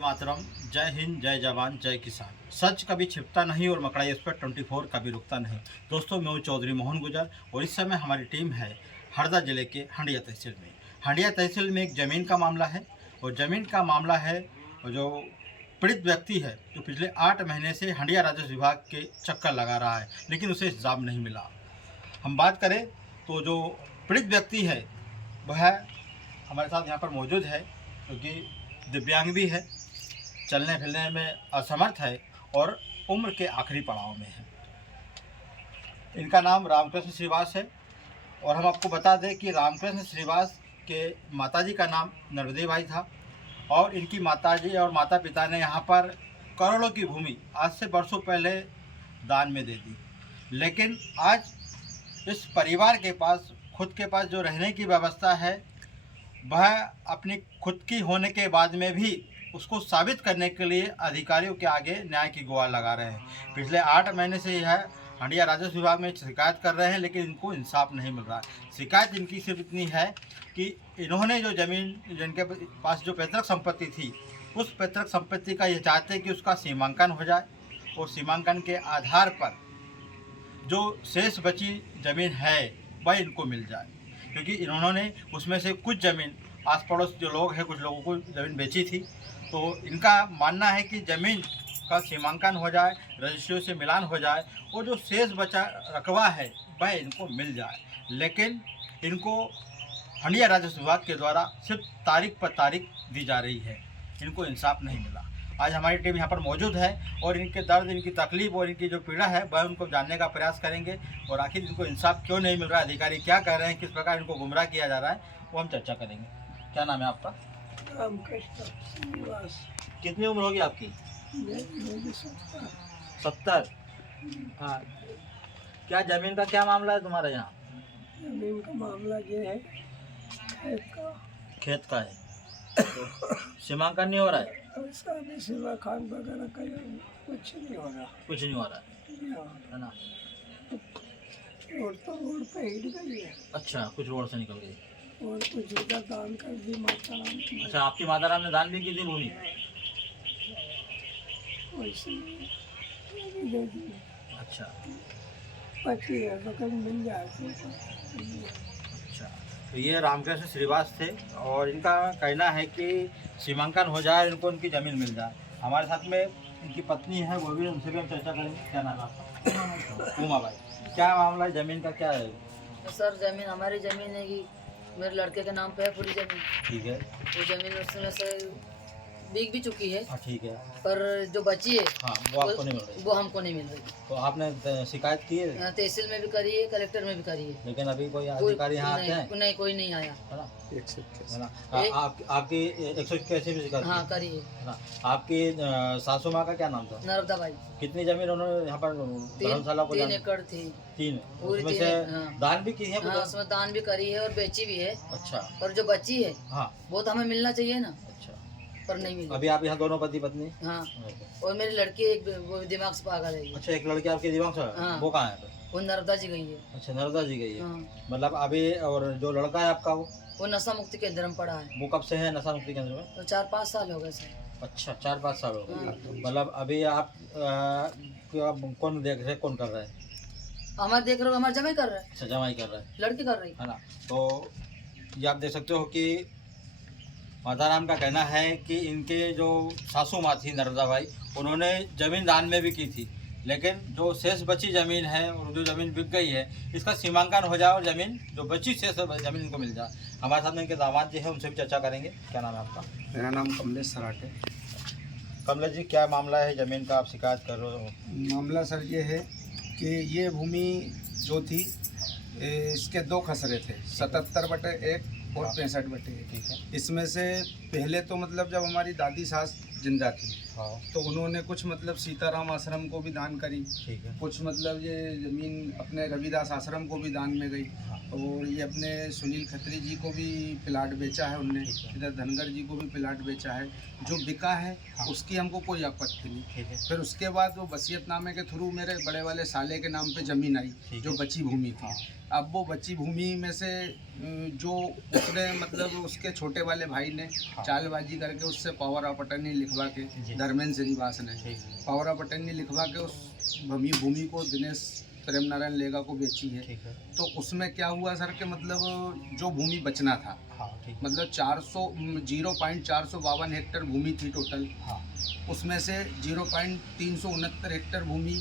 मातरम। जय हिंद, जय जवान, जय किसान। सच कभी छिपता नहीं और मकड़ाई उस पर 24 कभी रुकता नहीं। दोस्तों, मैं हूं चौधरी मोहन गुजर और इस समय हमारी टीम है हरदा जिले के हंडिया तहसील में। हंडिया तहसील में एक ज़मीन का मामला है और ज़मीन का मामला है जो पीड़ित व्यक्ति है जो पिछले 8 महीने से हंडिया राजस्व विभाग के चक्कर लगा रहा है, लेकिन उसे जवाब नहीं मिला। हम बात करें तो जो पीड़ित व्यक्ति है वह हमारे साथ यहाँ पर मौजूद है, क्योंकि दिव्यांग भी है, चलने फिरने में असमर्थ है और उम्र के आखिरी पड़ाव में है। इनका नाम रामकृष्ण श्रीवास है और हम आपको बता दें कि रामकृष्ण श्रीवास के माताजी का नाम नरवदे बाई था और इनकी माताजी और माता पिता ने यहाँ पर करोड़ों की भूमि आज से बरसों पहले दान में दे दी। लेकिन आज इस परिवार के पास खुद के पास जो रहने की व्यवस्था है वह अपनी खुद की होने के बाद में भी उसको साबित करने के लिए अधिकारियों के आगे न्याय की गुहार लगा रहे हैं। पिछले 8 महीने से यह हंडिया राजस्व विभाग में शिकायत कर रहे हैं, लेकिन इनको इंसाफ नहीं मिल रहा। शिकायत इनकी सिर्फ इतनी है कि इन्होंने जो ज़मीन, जिनके पास जो पैतृक संपत्ति थी, उस पैतृक संपत्ति का ये चाहते हैं कि उसका सीमांकन हो जाए और सीमांकन के आधार पर जो शेष बची ज़मीन है वह इनको मिल जाए, क्योंकि इन्होंने उसमें से कुछ ज़मीन आस पड़ोस जो लोग हैं, कुछ लोगों को ज़मीन बेची थी। तो इनका मानना है कि ज़मीन का सीमांकन हो जाए, रजिस्ट्रियों से मिलान हो जाए और जो शेष बचा रकबा है वह इनको मिल जाए। लेकिन इनको हंडिया राजस्व विभाग के द्वारा सिर्फ तारीख पर तारीख दी जा रही है, इनको इंसाफ नहीं मिला। आज हमारी टीम यहाँ पर मौजूद है और इनके दर्द, इनकी तकलीफ और इनकी जो पीड़ा है वह उनको जानने का प्रयास करेंगे और आखिर इनको इंसाफ क्यों नहीं मिल रहा है, अधिकारी क्या कह रहे हैं, किस प्रकार इनको गुमराह किया जा रहा है, वो हम चर्चा करेंगे। क्या नाम है आपका? रामकृष्ण श्रीवास। कितनी उम्र होगी आपकी? 70। हाँ, क्या जमीन का क्या मामला है तुम्हारे यहाँ? जमीन का मामला ये है, खेत का है तो सीमांकन नहीं हो रहा है? इसका भी सीमा खान वगैरह का कुछ नहीं हो रहा। कुछ नहीं हो रहा है ना? रोड तो रोड पे हिट गई है। अच्छा, कुछ रोड से निकल गई और कुछ उधर दान कर दी माता राम की। अच्छा, आपकी माता राम ने दान भी की थी भूमि? वैसे दे दी। अच्छा, पची है तो कहीं मिल जाए। अच्छा, तो ये रामकृष्ण श्रीवास थे और इनका कहना है कि सीमांकन हो जाए, इनको उनकी ज़मीन मिल जाए। हमारे साथ में इनकी पत्नी है, वो भी, उनसे भी हम चर्चा करेंगे। क्या नाम है आपका? उमा बाई। क्या मामला है, ज़मीन का क्या है? सर, ज़मीन हमारी ज़मीन है कि मेरे लड़के के नाम पे है पूरी ज़मीन। ठीक है। वो ज़मीन उसमें से बिक भी चुकी है। ठीक है। पर जो बची है हाँ, वो आपको नहीं मिल रही? वो हमको नहीं मिल रही। तो आपने शिकायत की है? तहसील में भी करी है, कलेक्टर में भी करी है, लेकिन अभी कोई अधिकारी यहाँ आते हैं? नहीं, कोई नहीं आया। आपकी 181 भी शिकायत? हाँ, करी है ना? आपकी सासू माँ का क्या नाम था? नर्मदा बाई। कितनी जमीन उन्होंने यहाँ पर धर्मशाला को? 3 एकड़ थी। 3? पूरी उसमें 3। से हाँ। दान भी की है? हाँ, उसमें दान भी करी है और बेची भी है। अच्छा। पर जो बची है हाँ, वो तो हमें मिलना चाहिए ना। अच्छा, पर नहीं मिली। अभी आप यहाँ दोनों पति पत्नी? हाँ, और मेरी लड़की एक वो दिमाग से पागल है। अच्छा, एक लड़की आपके दिमाग से? हाँ। वो कहाँ है? वो नर्मदा जी गई है। अच्छा, नर्मदा जी गई है। हाँ। मतलब अभी, और जो लड़का है आपका वो नशा मुक्ति केंद्र में पड़ा है। वो कब से है नशा मुक्ति केंद्र में? तो 4-5 साल हो गए सर। अच्छा, 4-5 साल हो हाँ। गए। मतलब अभी आप कौन देख रहे, कौन कर रहे हैं? हमारे देख रहे हो, हमारे जमाई कर रहे हैं। अच्छा, जमाई कर रहे हैं, लड़की कर रही है ना? तो ये आप देख सकते हो कि माता राम का कहना है कि इनके जो सासू माँ थी नर्मदा बाई, उन्होंने ज़मीन दान में भी की थी, लेकिन जो शेष बची ज़मीन है और जो ज़मीन बिक गई है, इसका सीमांकन हो जाए और ज़मीन जो बची शेष ज़मीन इनको मिल जाए। हमारे साथ में इनके दामाद जी हैं, उनसे भी चर्चा करेंगे। क्या नाम है आपका? मेरा नाम कमलेश सराटे। कमलेश जी, क्या मामला है ज़मीन का, आप शिकायत कर रहे हो? मामला सर ये है कि ये भूमि जो थी, इसके 2 खसरे थे, 77/1 और 65/1। ठीक है। इसमें से पहले तो मतलब जब हमारी दादी सास जिंदा थी, हाँ, तो उन्होंने कुछ मतलब सीताराम आश्रम को भी दान करी, ठीक है। कुछ मतलब ये ज़मीन अपने रविदास आश्रम को भी दान में गई, और ये अपने सुनील खत्री जी को भी प्लाट बेचा है उनने, इधर धनगर जी को भी प्लाट बेचा है। जो बिका है उसकी हमको कोई आपत्ति नहीं। फिर उसके बाद वो वसीयतनामे के थ्रू मेरे बड़े वाले साले के नाम पे ज़मीन आई, जो बची भूमि थी। अब वो बची भूमि में से जो उसने मतलब उसके छोटे वाले भाई ने चालबाजी करके उससे पावर ऑफ अटर्नी लिखवा के जी। धर्मेंद्र श्रीवास ने ठीक है, पावर ऑफ अटर्नी लिखवा के उस भूमि को दिनेश प्रेम नारायण लेगा को बेची है। ठीक है। तो उसमें क्या हुआ सर कि मतलब जो भूमि बचना था, हाँ ठीक है। मतलब 0.452 हेक्टर भूमि थी टोटल, हाँ उसमें से 0.369 हेक्टर भूमि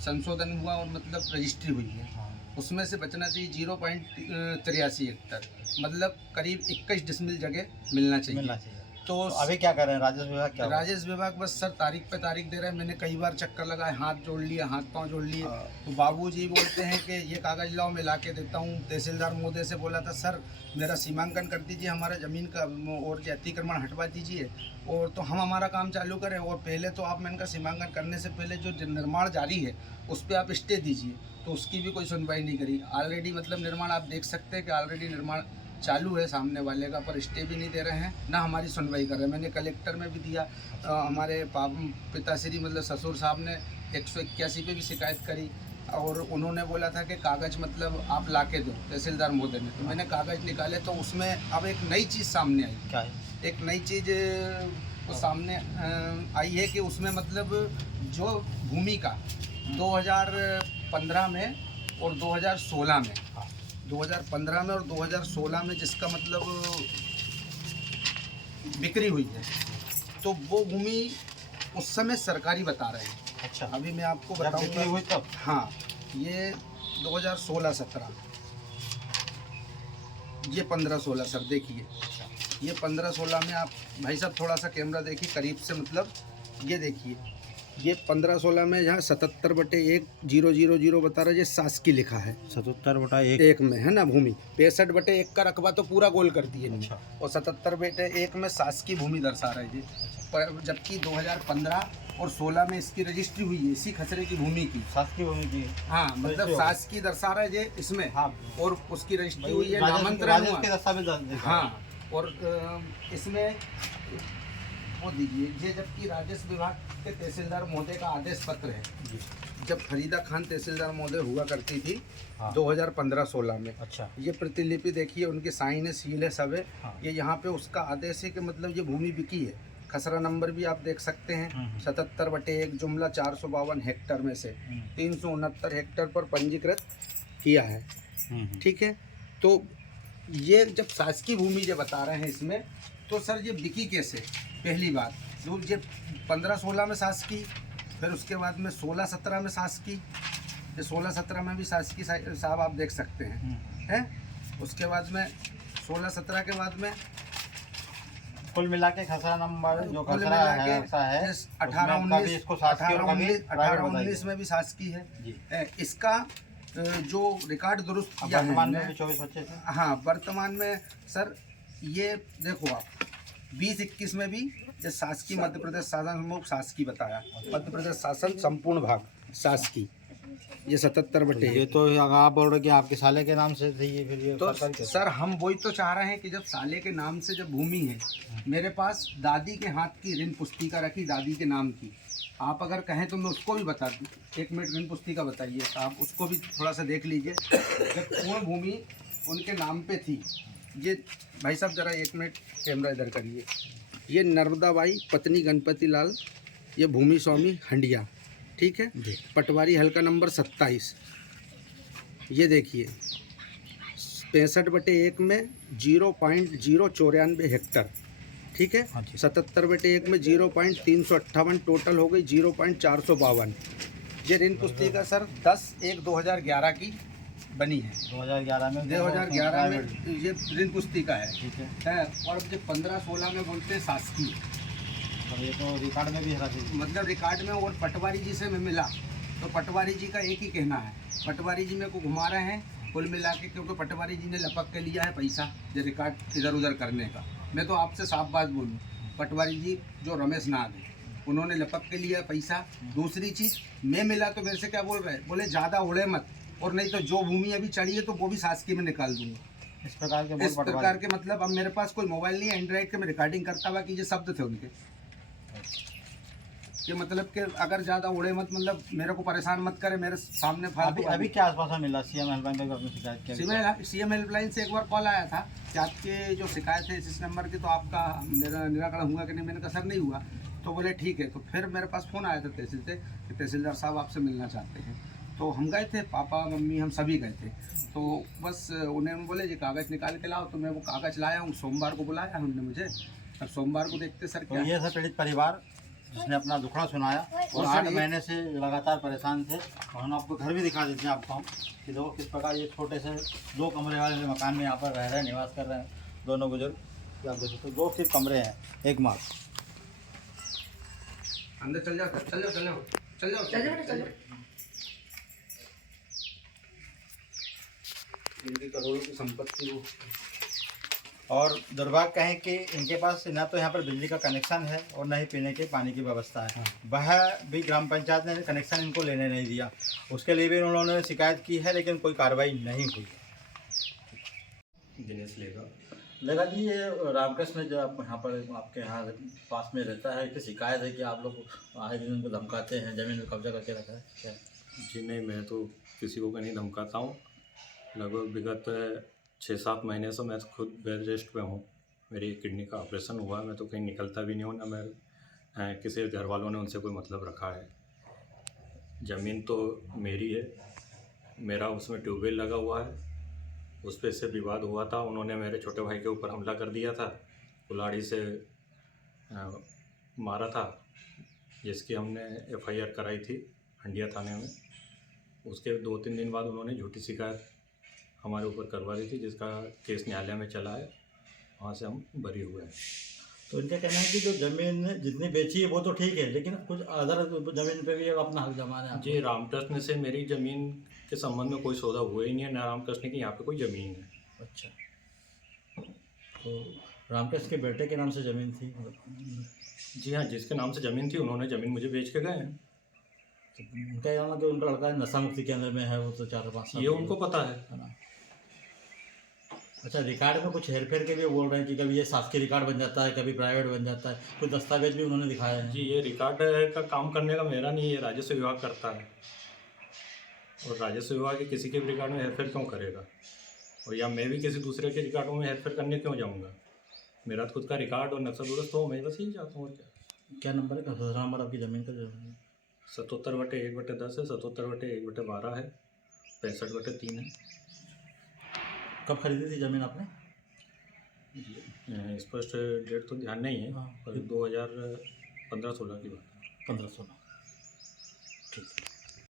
संशोधन हुआ और मतलब रजिस्ट्री हुई है। हाँ उसमें से बचना चाहिए 0.83 हेक्टर, मतलब करीब 21 डिसमिल जगह मिलना चाहिए। मिलना चाहिए। तो तो अभी क्या कर रहे हैं राजस्व विभाग, क्या राजेश विभाग बस सर तारीख पे तारीख दे रहा है। मैंने कई बार चक्कर लगाए, हाथ जोड़ लिए, हाथ पांव जोड़ लिए। हाँ। तो बाबूजी बोलते हैं कि ये कागज लाओ, मैं ला के देता हूँ। तहसीलदार महोदय से बोला था सर मेरा सीमांकन कर दीजिए, हमारा ज़मीन का और जो अतिक्रमण हटवा दीजिए और तो हम हमारा काम चालू करें। और पहले तो आप मैंने का सीमांकन करने से पहले जो निर्माण जारी है उस पर आप स्टे दीजिए, तो उसकी भी कोई सुनवाई नहीं करी। ऑलरेडी मतलब निर्माण आप देख सकते हैं कि ऑलरेडी निर्माण चालू है सामने वाले का, पर स्टे भी नहीं दे रहे हैं, ना हमारी सुनवाई कर रहे हैं। मैंने कलेक्टर में भी दिया, हमारे पिताश्री मतलब ससुर साहब ने 181 पे भी शिकायत करी और उन्होंने बोला था कि कागज़ मतलब आप ला के दो, तहसीलदार महोदय ने। तो मैंने कागज़ निकाले तो उसमें अब एक नई चीज़ सामने आई। क्या है? एक नई चीज़ तो सामने आई है कि उसमें मतलब जो भूमि का 2015 में और 2016 में, 2015 में और 2016 में जिसका मतलब बिक्री हुई है, तो वो भूमि उस समय सरकारी बता रहे हैं। अच्छा, अभी मैं आपको जब बिक्री बताऊंगा। हुई तब? हाँ, ये 2016-17, ये 15-16 सर देखिए, ये 15-16 में आप भाई साहब थोड़ा सा कैमरा देखिए करीब से, मतलब ये देखिए, ये 15-16 में यहाँ 77/1,000 बता रहा है, ये शासकीय लिखा है 77/1। एक में, है ना भूमि। 65/1 का रकबा तो पूरा गोल कर दिए नहीं। अच्छा। और 77/1 में शासकीय भूमि दर्शा रहा है ये, पर जबकि 2015 और 16 में इसकी रजिस्ट्री हुई है इसी खसरे की भूमि की। शासकीय भूमि की। हाँ, मतलब रजिस्ट्री शासकीय दर्शा रहा है ये इसमें। हाँ, और उसकी रजिस्ट्री हुई है, राजस्व नामांतरण के हुआ। दस्तावेज दिखा। हाँ, और इसमें वो दीजिए, ये जबकि राजस्व विभाग के तहसीलदार महोदय का आदेश पत्र है। जी। जब फरीदा खान तहसीलदार महोदय हुआ करती थी हाँ। 2015-16 में, अच्छा। ये प्रतिलिपि देखिए, उनके साइन है, सील है, सब है। हाँ। ये यहाँ पे उसका आदेश है कि मतलब ये भूमि बिकी है। खसरा नंबर भी आप देख सकते हैं, 77/1, जुमला 452 हेक्टर में से 369 हेक्टर पर पंजीकृत किया है। ठीक है, तो ये जब शासकीय भूमि जो बता रहे हैं इसमें, तो सर ये बिकी कैसे? पहली बात, जो ये 15-16 में शासकीय, फिर उसके बाद में 16-17 में शासकीय, ये 16-17 में भी शासकीय साहब आप देख सकते हैं। उसके बाद में 16-17 के बाद में कुल मिला के खसरा नंबर जो कुल खसरा मिला के है ऐसा है, 18-19 इसको शासकीय और कभी प्राइवेट बताइए। 18-19 में भी शासकीय है। जी। इसका जो रिकॉर्ड दुरुस्त अब किया वर्तमान में है, भी 24-25 है। हाँ, वर्तमान में सर ये देखो आप 20-21 में भी ये शासकीय मध्य प्रदेश शासन समूह शासकीय बताया, मध्य प्रदेश शासन संपूर्ण भाग शासकीय, ये 77/1। ये तो आप बोल रहे कि आपके साले के नाम से थी ये, फिर ये तो सरकारी कैसे? सर हम वही तो चाह रहे हैं कि जब साले के नाम से जब भूमि है, मेरे पास दादी के हाथ की ऋण पुस्तिका रखी, दादी के नाम की, आप अगर कहें तो मैं उसको भी बता दूँ। 1 मिनट ऋण पुस्तिका बताइए, आप उसको भी थोड़ा सा देख लीजिए। जब पूर्ण भूमि उनके नाम पे थी, ये भाई साहब ज़रा 1 मिनट कैमरा इधर करिए, ये नर्मदाबाई पत्नी गणपति लाल, ये भूमि स्वामी हंडिया, ठीक है, पटवारी हल्का नंबर 27। ये देखिए 65/1 में 0.094 हेक्टर, ठीक है। हाँ जी। 77/1 में 0.358, टोटल हो गई 0.452। ये ऋण पुस्तिका सर 10/1/2011 की बनी है। 2011 में 2011 में ये ऋण पुस्तिका है। ठीक है। और अब जो 15-16 में बोलते हैं शासकीय, तो ये तो रिकॉर्ड में भी है राजस्व। मतलब रिकॉर्ड में। और पटवारी जी से मैं मिला तो पटवारी जी का एक ही कहना है, पटवारी जी मेरे को घुमा रहे हैं कुल मिला के, क्योंकि पटवारी जी ने लपक के लिया है पैसा ये रिकॉर्ड इधर उधर करने का। मैं तो आपसे साफ बात बोलूँ, पटवारी जी जो रमेश नाथ है उन्होंने लपक के लिया पैसा। दूसरी चीज़, मैं मिला तो मेरे से क्या बोल रहे हैं, बोले ज़्यादा उड़े मत, और नहीं तो जो भूमि अभी चढ़ी है तो वो भी शासकीय में निकाल दूंगा। इस प्रकार के इस प्रकार के मतलब अब मेरे पास कोई मोबाइल नहीं है एंड्रॉइड के, मैं रिकॉर्डिंग करता हुआ कि ये शब्द थे उनके, कि मतलब कि अगर ज़्यादा उड़े मत, मतलब मेरे को परेशान मत करे मेरे सामने फालतू। अभी क्या आश्वासन मिला? सीएम हेल्पलाइन पे भी आपने शिकायत किया? सीएम हेल्पलाइन से एक बार कॉल आया था कि आपके जो शिकायत है इस नंबर की, तो आपका निराकरण हुआ कि नहीं। मैंने कहा सर नहीं हुआ। तो बोले ठीक है। तो फिर मेरे पास फ़ोन आया था तहसील से कि तहसीलदार साहब आपसे मिलना चाहते हैं। तो हम गए थे, पापा मम्मी हम सभी गए थे। तो बस उन्हें बोले जी कागज़ निकाल के लाओ। तो मैं वो कागज़ लाया हूँ। सोमवार को बुलाया उन्होंने मुझे। अब सोमवार को देखते सर तो क्या। ये था पीड़ित परिवार जिसने अपना दुखड़ा सुनाया और और 8 सर महीने से लगातार परेशान थे। और हम आपको घर भी दिखा देते हैं आपको हम कि देखो किस प्रकार ये छोटे से 2 कमरे वाले मकान में यहाँ पर रह रहे हैं, निवास कर रहे हैं दोनों बुजुर्ग। कि आप देख सकते हो 2 सिर्फ कमरे हैं, एक माल। अंदर चल जाओ, चल जाओ, चल जाओ, चल जाओ, चल जाओ, चल जाओ। इनकी करोड़ों की संपत्ति वो। और दुर्भाग्य है कि इनके पास ना तो यहाँ पर बिजली का कनेक्शन है और न ही पीने के पानी की व्यवस्था है। वह भी ग्राम पंचायत ने कनेक्शन इनको लेने नहीं दिया। उसके लिए भी उन्होंने शिकायत की है लेकिन कोई कार्रवाई नहीं हुई। दिनेश लगा जी, ये रामकृष्ण जो आप यहाँ पर आपके यहाँ पास में रहता है, इसकी शिकायत है कि आप लोग आए दिन उनको धमकाते हैं, ज़मीन में कब्जा करके रखा है क्या? जी नहीं, मैं तो किसी को नहीं धमकाता हूँ। लगभग विगत 6-7 महीने से मैं खुद बेड रेस्ट पे हूँ। मेरी किडनी का ऑपरेशन हुआ है। मैं तो कहीं निकलता भी नहीं हूँ, ना मैं किसी घर वालों ने उनसे कोई मतलब रखा है। ज़मीन तो मेरी है, मेरा उसमें ट्यूबवेल लगा हुआ है। उस पर से विवाद हुआ था। उन्होंने मेरे छोटे भाई के ऊपर हमला कर दिया था, कुल्हाड़ी से मारा था, जिसकी हमने FIR कराई थी हंडिया थाने में। उसके 2-3 दिन बाद उन्होंने झूठी शिकायत हमारे ऊपर करवा दी थी, जिसका केस न्यायालय में चला है। वहाँ से हम बरी हुए हैं। तो इनका कहना है कि जो ज़मीन जितनी बेची है वो तो ठीक है, लेकिन कुछ अदर ज़मीन पे भी अपना हक जमाना है। जी, रामकृष्ण से मेरी ज़मीन के संबंध में कोई सौदा हुआ ही नहीं है, ना रामकृष्ण की यहाँ पे कोई ज़मीन है। अच्छा, तो रामकृष्ण के बेटे के नाम से ज़मीन थी? जी हाँ, जिसके नाम से ज़मीन थी उन्होंने ज़मीन मुझे बेच के गए हैं। तो उनका कहना कि उनका लड़का नशा मुक्ति केंद्र में है, वो तो 4-5 साल ये उनको पता है। ना। अच्छा, रिकॉर्ड में कुछ हेर फेर के भी बोल रहे हैं कि कभी ये शासकीय रिकॉर्ड बन जाता है, कभी प्राइवेट बन जाता है। कुछ दस्तावेज भी उन्होंने दिखाए हैं। जी, ये रिकॉर्ड का काम करने का मेरा नहीं है, राजस्व विभाग करता है। और राजस्व विभाग के किसी के भी रिकॉर्ड में हेरफेर क्यों करेगा? और या मैं भी किसी दूसरे के रिकॉर्डों में हेरफेर करने क्यों जाऊंगा? मेरा खुद का रिकॉर्ड और नक्शा दुरुस्त हो, मैं बस यही चाहता हूँ। और क्या नंबर है, दूसरा नंबर आपकी ज़मीन का जो है? 77/1/10 है, 77/1/12 है, 65/3 है। कब खरीदी थी ज़मीन आपने? स्पष्ट डेट तो ध्यान नहीं है, हाँ। पर 2015-16 की बात है। 15-16, ठीक है।